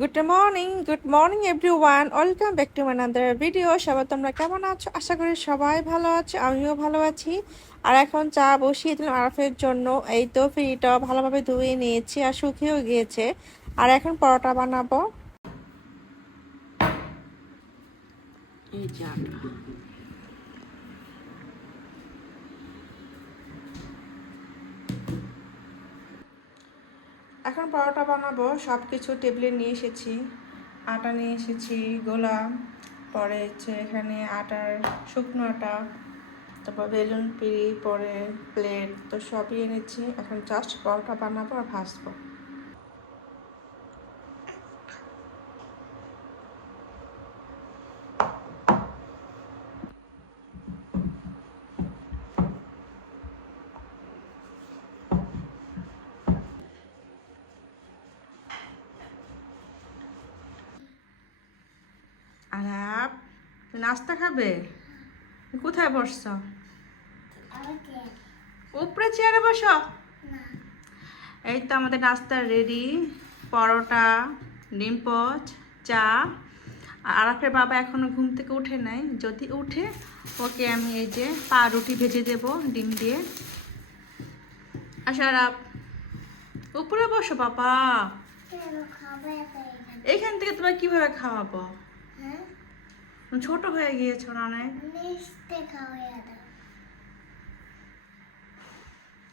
Good morning everyone, welcome back to another video. সবাই তোমরা কেমন আছো? আশা করি সবাই ভালো আছো, আমিও ভালো আছি। আর এখন চা বসিয়ে দিলাম আরফের জন্য। এই তো ফ্রিটা ভালোভাবে ধুয়ে নিয়েছি আর শুকিয়েও গিয়েছে। আর এখন পরোটা বানাবো। এই চাটা এখন পরোটা বানাবো। সব কিছু টেবিলে নিয়ে এসেছি। আটা নিয়ে এসেছি, গোলা, পরে হচ্ছে এখানে আটার শুকনো আটা, তারপর বেলুন পিড়ি, পরে প্লেট, তো সবই এনেছি। এখন জাস্ট পরোটা বানাবো আর ভাজবো। আলাপ, নাস্তা খাবে? কোথায় বসছ? উপরে চেয়ারে বসো। এই তো আমাদের নাস্তা রেডি। পরোটা, ডিম পোচ, চা। আর আরাফের বাবা এখনো ঘুম থেকে উঠে নাই। যদি উঠে ওকে আমি এই যে রুটি ভেজে দেব ডিম দিয়ে। আচ্ছা আরাফ, উপরে বসো বাবা। এইখান থেকে তোমার কিভাবে খাওয়াবো? ছোট হয়ে গিয়েছো না অনেক।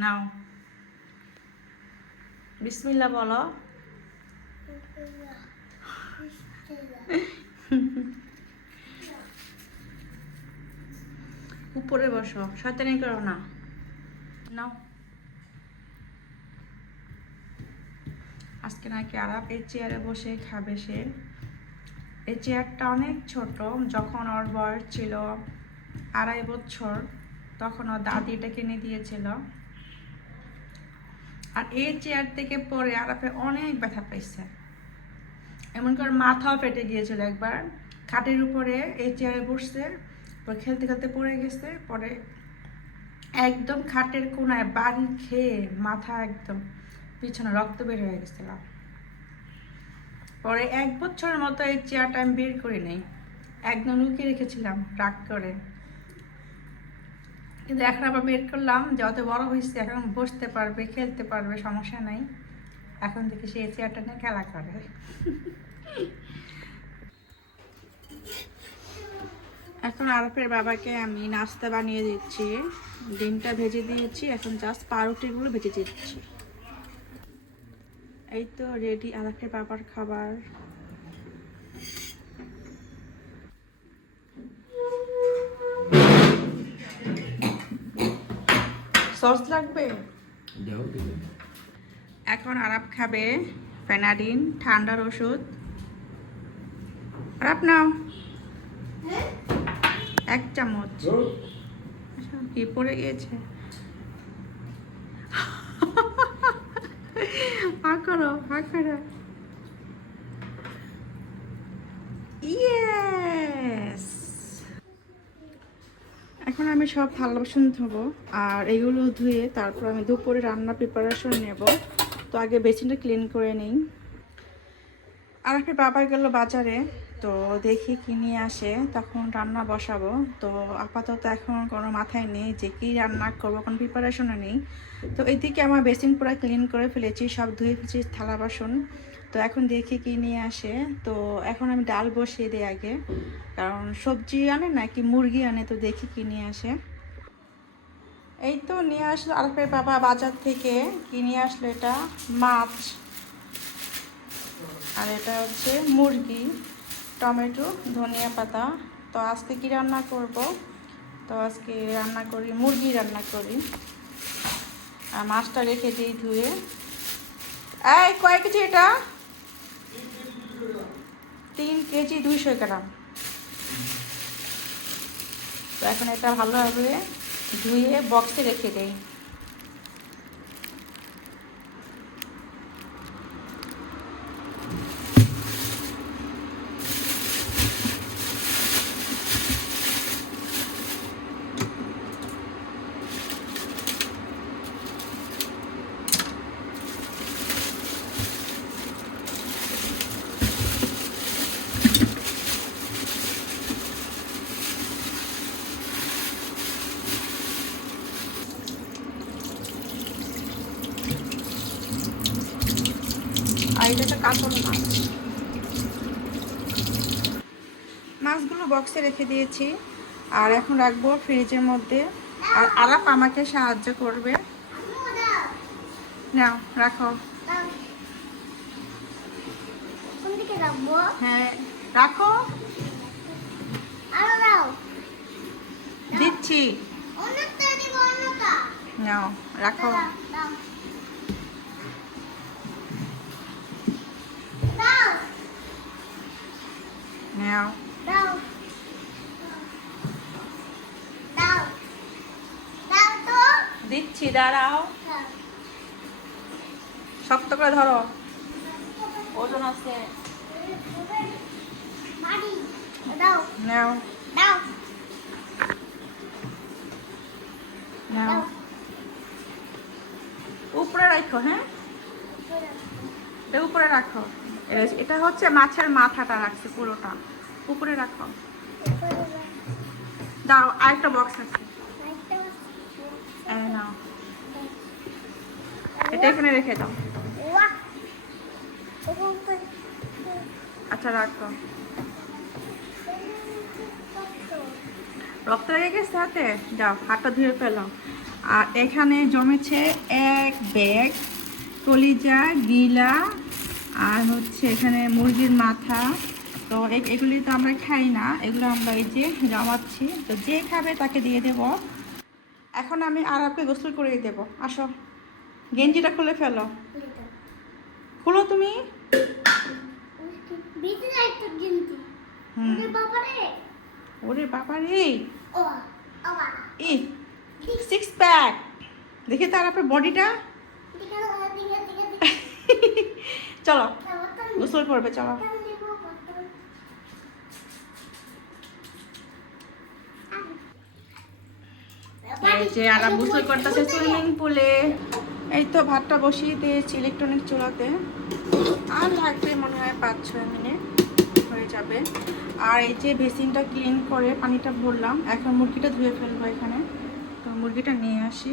নাও, বিসমিল্লাহ বলো। উপরে বসো, শয়তানি করো না। নাও। আজকে নাকি আরাপ এই চেয়ারে বসে খাবে সে। এই চেয়ারটা অনেক ছোট। যখন ওর বয়স ছিল 2.5 বছর, তখন ওর দাদি এটা কিনে দিয়েছিল। আর এই চেয়ার থেকে পরে আরাপে অনেক ব্যথা পাইছে। এমন করে মাথাও ফেটে গিয়েছিল একবার। খাটের উপরে এই চেয়ারে বসছে, পরে খেলতে খেলতে পড়ে গেছে। পরে একদম খাটের কোনায় বাড়ি খেয়ে মাথা একদম পিছনে রক্ত বের হয়ে গেছিল। পরে 1 বছরের মতো এই চেয়ারটা আমি বের করি নাই, একদম লুকিয়ে রেখেছিলাম রাগ করে। কিন্তু এখন আবার বের করলাম, যত বড় হয়েছে এখন বসতে পারবে, খেলতে পারবে, সমস্যা নাই। এখন থেকে সে চেয়ারটা নিয়ে খেলা করে। এখন আরফের বাবাকে আমি নাস্তা বানিয়ে দিচ্ছি। ডিমটা ভেজে দিয়েছি, এখন জাস্ট পাউরুটিগুলো ভেজে দিচ্ছি। এই তো রেডি আরফের বাবার খাবার। সস লাগবে? এখন আরাপ খাবে ফেনাডিন, ঠান্ডার ওষুধ। আরাপ নাও 1 চামচ। কি পড়ে গিয়েছে? হা করো, হা করো। ইয়েস। এখন আমি সব থালা বাসন ধোবো, আর এগুলো ধুয়ে তারপর আমি দুপুরে রান্না প্রিপারেশন নেব। তো আগে বেসিনটা ক্লিন করে নিই। আর একটা বাবা গেল বাজারে, তো দেখি কি নিয়ে আসে, তখন রান্না বসাবো। তো আপাতত এখন কোনো মাথায় নেই যে কি রান্না করবো, কোনো প্রিপারেশনও নেই। তো এইদিকে আমার বেসিন পুরো ক্লিন করে ফেলেছি, সব ধুয়ে ফেলেছি থালা বাসন। তো এখন দেখি কি নিয়ে আসে। তো এখন আমি ডাল বসিয়ে দিই আগে, কারণ সবজি আনে নাকি মুরগি আনে, তো দেখি কি নিয়ে আসে। এই তো নিয়ে আসলো আরফের বাবা বাজার থেকে। কি নিয়ে আসলো? এটা মাছ, আর এটা হচ্ছে মুরগি, টমেটো, ধনিয়া পাতা। তো আজকে কি রান্না করব? তো আজকে রান্না করি, মুরগি রান্না করি। আর মাছটা রেখে দিই ধুয়ে। এই কয় কেজি এটা? 3 কেজি 200 গ্রাম। তো এখন এটা ভালোভাবে ধুয়ে বক্সে রেখে দেই। কাতল মাছ। মাছগুলো বক্সে রেখে দিয়েছি আর এখন রাখবো ফ্রিজের মধ্যে। আর আরাপ আমাকে সাহায্য করবে। নাও রাখো। হ্যাঁ রাখো, দিচ্ছি। নাও রাখো। নাও দিচ্ছি, দাঁড়াও। শক্ত করে ধরো, ওজন আছে। নাও নাও উপরে রাখো। হ্যাঁ এটা উপরে রাখো। এটা হচ্ছে মাছের মাথাটা রাখছে, পুরোটা উপরে রাখো। দাও, আরেকটা বক্স আছে। নাও এটা এখানে রেখে দাও। আচ্ছা রাখো। রক্ত লেগে গেছে হাতে, যাও হাতটা ধুয়ে ফেলো। আর এখানে জমেছে এক ব্যাগ কলিজা, গিলা, আর হচ্ছে এখানে মুরগির মাথা। তো এগুলি তো আমরা খাই না, এগুলো আমরা এই যে জমাচ্ছি। তো যে খাবে তাকে দিয়ে দেব। এখন আমি আরাপকে গোসল করিয়ে দেব। আসো, গেঞ্জিটা খুলে ফেলো। খুলো তুমি। ওরে বাবা রে, সিক্স প্যাক। দেখি তার আপনার বডিটা। চলো গোসল করবে, চলো। এই যে আরাম গোসল করতেছে সুইমিং পুলে। এই তো ভাতটা বসিয়ে দিয়েছি ইলেকট্রনিক চুলাতে। আর লাগবে মনে হয় 5-6 মিনিট হয়ে যাবে। আর এই যে বেসিনটা ক্লিন করে পানিটা ভরলাম, এখন মুরগিটা ধুয়ে ফেলবো এখানে। তো মুরগিটা নিয়ে আসি।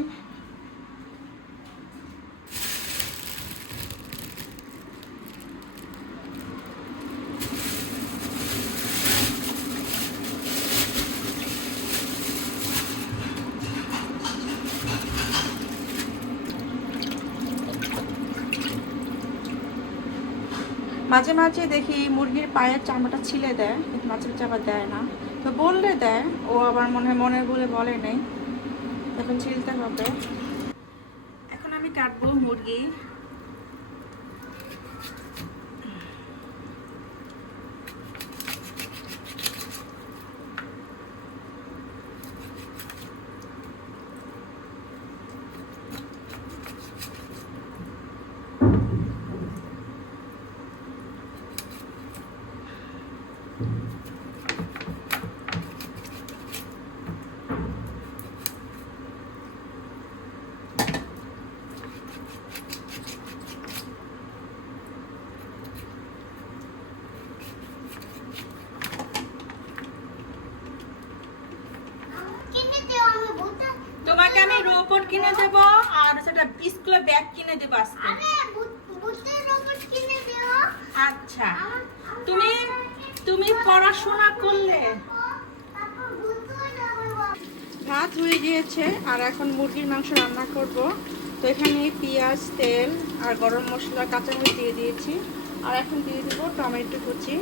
মাঝে মাঝে দেখি মুরগির পায়ের চামড়াটা ছিলে দেয়, কিন্তু মাঝে মাঝে আবার দেয় না। তো বললে দেয়, ও আবার মনে বলে বলে নেই। এখন ছিলতে হবে। এখন আমি কাটবো মুরগি। তোমাকে আমি রোবট কিনে দেব আর সেটা স্কুলে ব্যাগ কিনে দেব আজকে। আচ্ছা, তুমি পড়াশোনা করলে। ভাত হয়ে গিয়েছে আর এখন মুরগির মাংস রান্না করব। তো এখানে পেঁয়াজ, তেল আর গরম মশলা, কাঁচামরিচ দিয়ে দিয়েছি। আর এখন দিয়ে দেবো টমেটো কুচি।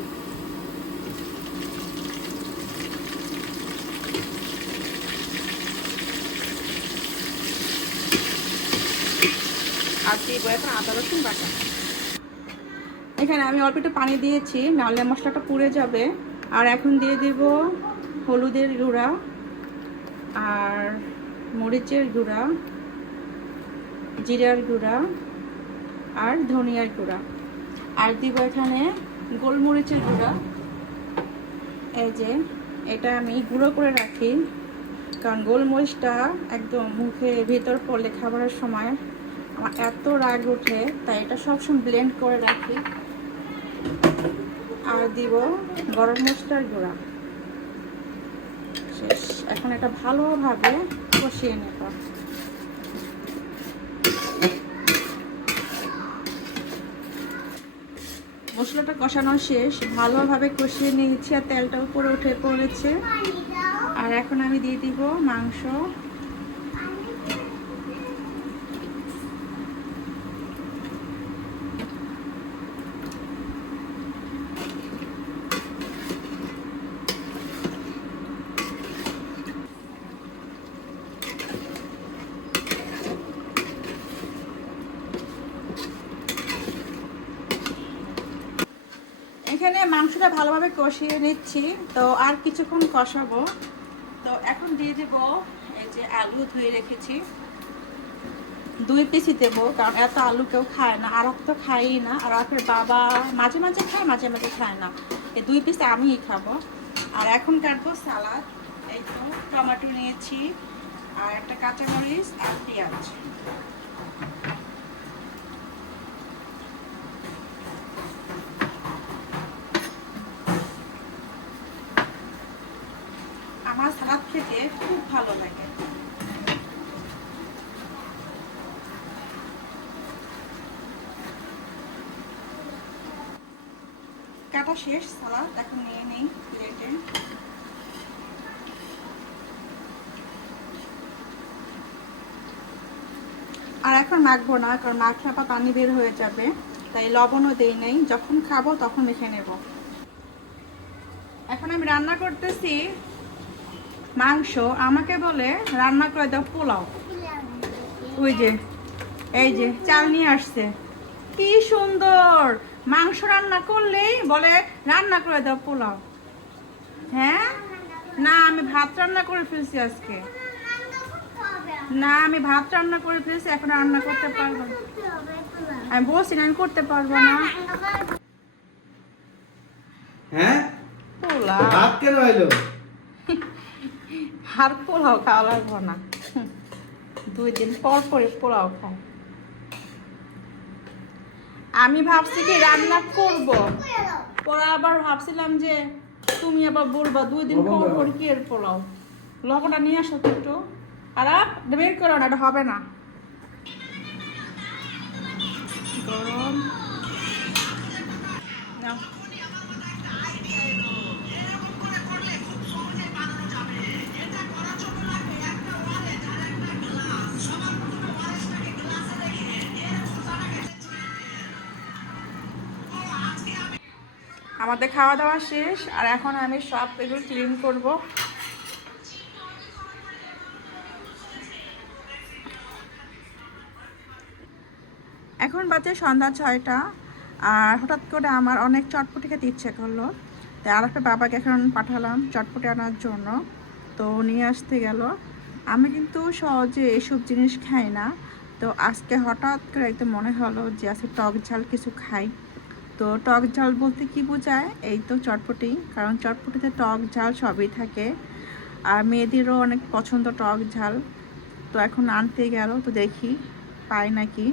আর দিব এখন আদা রসুন বাটা। এখানে আমি অল্প একটু পানি দিয়েছি, নাহলে মশলাটা পুড়ে যাবে। আর এখন দিয়ে দিব হলুদের গুঁড়া আর মরিচের গুঁড়া, জিরার গুঁড়া আর ধনিয়ার গুঁড়া। আর দিব এখানে গোলমরিচের গুঁড়া। এই যে এটা আমি গুঁড়ো করে রাখি, কারণ গোলমরিচটা একদম মুখে ভিতর পড়লে খাবারের সময় আমার এত রাগ ওঠে, তাই এটা সবসময় ব্লেন্ড করে রাখি। আর দিব গরম মশলার গুঁড়া। শেষ। এখন এটা ভালোভাবে কষিয়ে নেব। মশলাটা কষানো শেষ, ভালোভাবে কষিয়ে নিয়েছি আর তেলটা উপরে উঠে পড়েছে। আর এখন আমি দিয়ে দিব মাংস। এখানে মাংসটা ভালোভাবে কষিয়ে নিচ্ছি, তো আর কিছুক্ষণ কষাবো। তো এখন দিয়ে দেব এই যে আলু ধুয়ে রেখেছি, 2 পিসই দেবো, কারণ এত আলু কেউ খায় না, আর তো খাই না, আর আপনার বাবা মাঝে মাঝে খায়, মাঝে মাঝে খায় না। এই 2 পিস আমিই খাবো। আর এখন কাটবো সালাদ। এই তো টমেটো নিয়েছি আর একটা কাঁচামরিচ আর পেঁয়াজ। আমার সালাদ খেতে খুব ভালো লাগে। কাটা শেষ সালাদ, এখন নিয়ে নেই প্লেটে। আর এখন মাখবো না, কারণ মাখলে আবার পানি বের হয়ে যাবে, তাই লবণও দেই নাই, যখন খাবো তখন মেখে নেব। এখন আমি রান্না করতেছি মাংস, আমাকে বলে রান্না করে দাও পোলাও। ওই যে এই যে চাল নিয়ে আসছে, কি সুন্দর মাংস রান্না করলেই বলে রান্না করে দাও পোলাও। হ্যাঁ না, আমি ভাত রান্না করে ফেলছি আজকে। না, আমি ভাত রান্না করে ফেলছি, এখন রান্না করতে পারবো না। আমি বলছি না আমি করতে পারবো না। হ্যাঁ, পোলাও ভাত কেন হইলো? আর পোলাও খাওয়া লাগবো না, 2 দিন পর পরে পোলাও খাই। আমি ভাবছি কি রান্না করব, পরে আবার ভাবছিলাম যে তুমি আবার বলবা 2 দিন পর পর কি এর পোলাও। লবণটা নিয়ে আসো তো একটু, আর বের করো না, এটা হবে না। গরম নাও। আমাদের খাওয়া দাওয়া শেষ, আর এখন আমি সব এগুলো ক্লিন করব। এখন বাজে সন্ধ্যা 6টা, আর হঠাৎ করে আমার অনেক চটপটি খেতে ইচ্ছে করলো, তাই আর একটা বাবাকে এখন পাঠালাম চটপটি আনার জন্য। তো নিয়ে আসতে গেল। আমি কিন্তু সহজে এসব জিনিস খাই না, তো আজকে হঠাৎ করে একদম মনে হলো যে আজকে টক ঝাল কিছু খাই। তো টক ঝাল বলতে কি বোঝায়, এই তো চটপটি, কারণ চটপটিতে টক ঝাল সবই থাকে, আর মেয়েদেরও অনেক পছন্দ টক ঝাল। তো এখন আনতে গেল, তো দেখি পাই নাকি।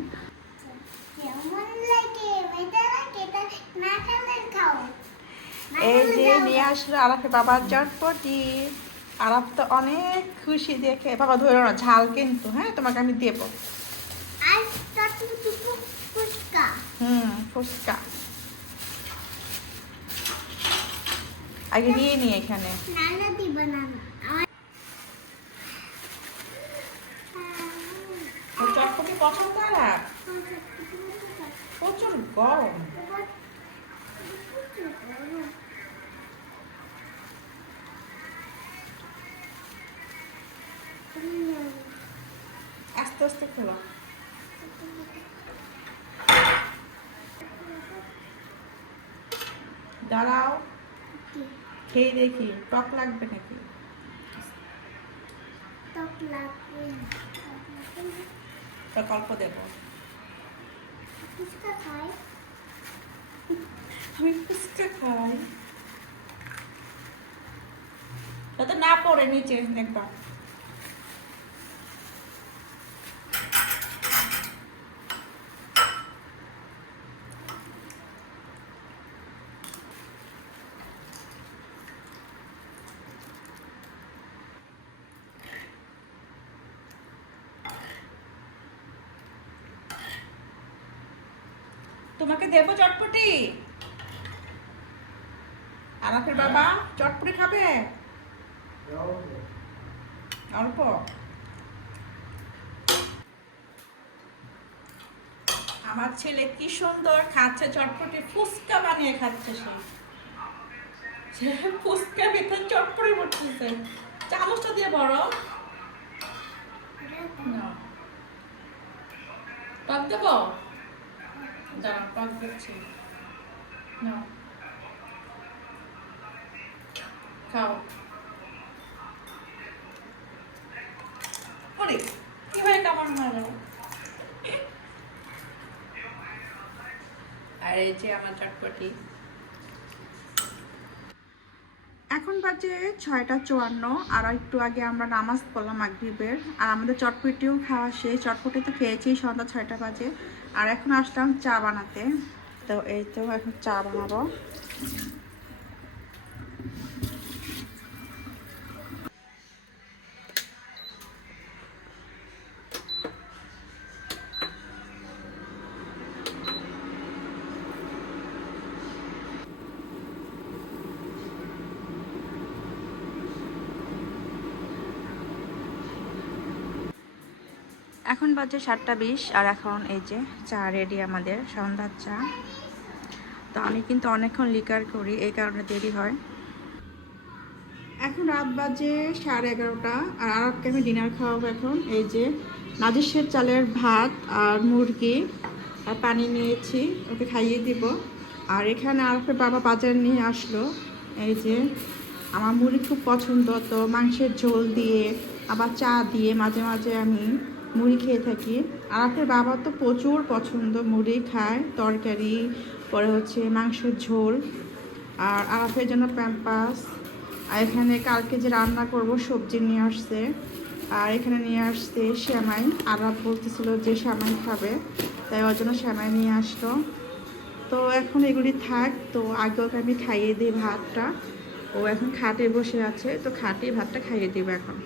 এই যে নিয়ে আসলো আরাফের বাবার চটপটি। আরাফ তো অনেক খুশি দেখে। বাবা ধরো না, ঝাল কিন্তু, হ্যাঁ তোমাকে আমি দেবো। ফুচকা আগে দিয়ে নি এখানে। চটপটি পছন্দ আর প্রচুর গরম। আস্তে আস্তে খোলা। দাঁড়াও, খেয়ে দেখি টক লাগবে নাকি। টক অল্প দেবো। আমি ফুচকা খাই, যাতে না পড়ে নিচে একবার। তোমাকে দেবো চটপটি। আরাফের বাবা চটপটি খাবে অল্প। আমার ছেলে কি সুন্দর খাচ্ছে চটপটি, ফুচকা বানিয়ে খাচ্ছে সে ফুচকার ভিতর চটপটি পড়তেছে। চামচটা দিয়ে বড় টক দেবো, দাঁড়া টক দিচ্ছি, নাও খাও। ওরে কিভাবে কামড় মারো। আর এই যে আমার চটপটি। এখন বাজে 6:54, আর একটু আগে আমরা নামাজ পড়লাম মাগরিবের, আর আমাদের চটপটিও খাওয়া শেষ। চটপটি তো খেয়েছি সন্ধ্যা 6টা বাজে, আর এখন আসলাম চা বানাতে। তো এই তো এখন চা বানাবো। এখন বাজে 7:20, আর এখন এই যে চা রেডি আমাদের সন্ধ্যার চা। তো আমি কিন্তু অনেকক্ষণ লিকার করি, এই কারণে দেরি হয়। এখন রাত বাজে 11:30, আর আরবকে আমি ডিনার খাওয়াবো এখন। এই যে নাজিসের চালের ভাত আর মুরগি আর পানি নিয়েছি, ওকে খাইয়ে দিব। আর এখানে আরবের বাবা বাজার নিয়ে আসলো। এই যে আমার মুড়ি খুব পছন্দ, তো মাংসের ঝোল দিয়ে আবার চা দিয়ে মাঝে মাঝে আমি মুড়ি খেয়ে থাকি। আরবের বাবা তো প্রচুর পছন্দ, মুড়ি খায়, তরকারি, পরে হচ্ছে মাংসের ঝোল। আর আরবের জন্য প্যাম্পাস। আর এখানে কালকে যে রান্না করব সবজি নিয়ে আসছে, আর এখানে নিয়ে আসছে সেমাই। আরব বলতেছিল যে সেমাই খাবে, তাই ওর জন্য সেমাই নিয়ে আসলো। তো এখন এগুলি থাক, তো আগে ওকে আমি খাইয়ে দিই ভাতটা। ও এখন খাটে বসে আছে, তো খাটে ভাতটা খাইয়ে দিব এখন।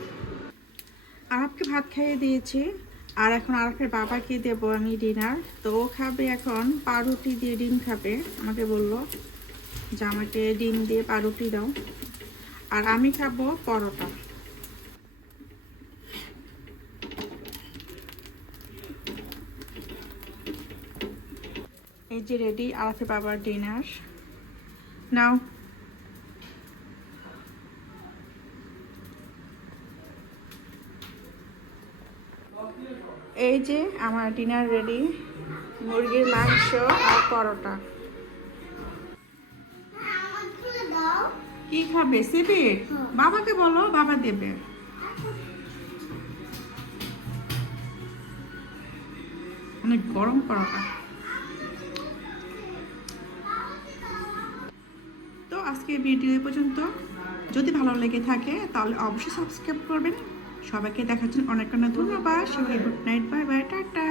আরবকে ভাত খাইয়ে দিয়েছি, আর এখন আরবের বাবাকে দেবো আমি ডিনার। তো ও খাবে এখন পাউরুটি দিয়ে ডিম খাবে। আমাকে বললো যে আমাকে ডিম দিয়ে পাউরুটি দাও, আর আমি খাবো পরোটা। এই যে রেডি আরফের বাবার ডিনার, নাও। এই যে আমার ডিনার রেডি, মুরগির মাংস আর পরোটা। কি খাবে সিবি? বাবাকে বলো, বাবা দেবে। অনেক গরম পরোটা। তো আজকে ভিডিও এই পর্যন্ত। যদি ভালো লেগে থাকে তাহলে অবশ্যই সাবস্ক্রাইব করবেন। সবাইকে দেখার জন্য অনেক অনেক ধন্যবাদ। সবাই good night, bye bye, tata.